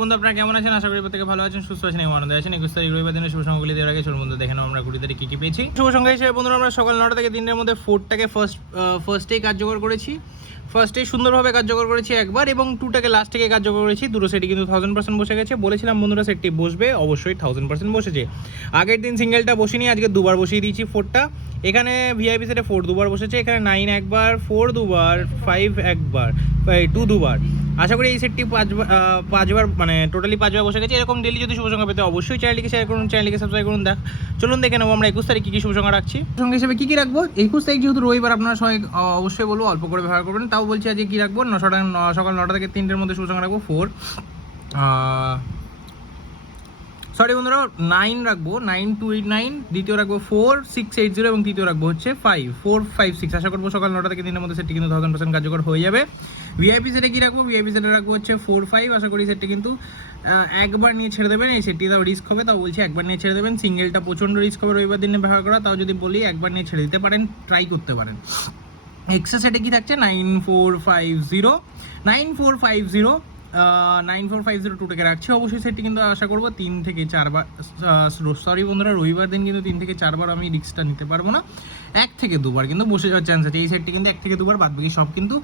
বন্ধু আপনারা কেমন আছেন? আশা করি প্রত্যেকে ভালো আছেন, সুস্থ আছেন এবং আনন্দে আছেন। 21 তারিখ রবিবার দিনের শুভ সংখ্যাগুলি দেওয়ার আগে চলুন বন্ধু দেখে নাও আমরা 20 তারিখ কী কী পেয়েছি। শুভ সংখ্যা হিসেবে বন্ধুরা আমরা সকাল 9টা থেকে 3টার মধ্যে 4টাকে ফার্স্টেই কার্যকর করেছি, ফার্স্টেই সুন্দরভাবে কার্যকর করেছি একবার, এবং 2টাকে লাস্ট থেকে কার্যকর করেছি। দুটো সেটই কিন্তু 1000% বসে গেছে। বলেছিলাম বন্ধুরা সেটটি বসবে, অবশ্যই 1000% বসেছে। আগের দিন সিঙ্গেলটা বসিনি, আজকে দুবার বসিয়ে দিয়েছি 4টা। এখানে ভিআইপি সেটে 4 দুবার বসেছে, এখানে 9 একবার, 4 দুবার, 5 একবার, 2 দুবার। আশা করি এই সেটটি পাঁচবার মানে টোটালি 5বার বসে গেছে। এরকম ডেলি যদি শুভ সংখ্যা পেতে অবশ্যই চ্যানেলটিকে শেয়ার করুন, চ্যানেলটিকে সাবস্ক্রাইব করুন। চলুন দেখে নেবো আমরা 21 তারিখ কী কী শুভ সংখ্যা রাখছি। সঙ্গে হিসেবে কী কী রাখবো 21 তারিখ যেহেতু রবিবার, আপনারা সবাই অবশ্যই বলবো অল্প করে ব্যবহার করবেন। তাও বলছি আজকে কী রাখবো, সকাল 9টা থেকে 3টের মধ্যে শুভ সংখ্যা রাখবো 4, সরি বন্ধুরা 9 রাখবো, 9289, দ্বিতীয় রাখবো 4680 এবং তৃতীয় রাখবো হচ্ছে 5456। আশা করবো সকাল 9টা থেকে 3টের মধ্যে সেটটি কিন্তু 1000% কার্যকর হয়ে যাবে। ভিআইপি সেটে কী রাখবো, ভিআইপি সেটে রাখবো হচ্ছে 45। আশা করি সেটটি কিন্তু একবার নিয়ে ছেড়ে দেবেন। এই সেটটি তাও রিস্ক হবে, তাও বলছি একবার নিয়ে ছেড়ে দেবেন। সিঙ্গেলটা প্রচণ্ড রিস্ক হবে রবিবার দিনে ব্যবহার করা, তাও যদি বলি একবার নিয়ে ছেড়ে দিতে পারেন, ট্রাই করতে পারেন। এক্সা সেটে কি থাকছে 9450 2টাকে রাখছি। অবশ্যই সেটটি কিন্তু আশা করবো 3 থেকে 4বার, সরি বন্ধুরা রবিবার দিন কিন্তু 3 থেকে 4বার আমি রিস্কটা নিতে পারবো না, 1 থেকে 2বার কিন্তু বসে যাওয়ার চান্স আছে। এই সেটটি কিন্তু 1 থেকে 2বার, বাদ বাকি সব কিন্তু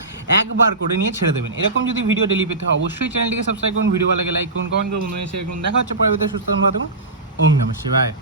একবার করে নিয়ে ছেড়ে দেবেন। এরকম যদি ভিডিও ডেলি পেতে হয় অবশ্যই চ্যানেলটিকে সাবস্ক্রাইব করুন, ভিডিও ভালো লাগে লাইক করুন, কমেন্ট করুন, শেয়ার করুন। দেখা হচ্ছে পরবর্তী সুস্থ ভালো থাকুন। ওম নমঃ শিবায়।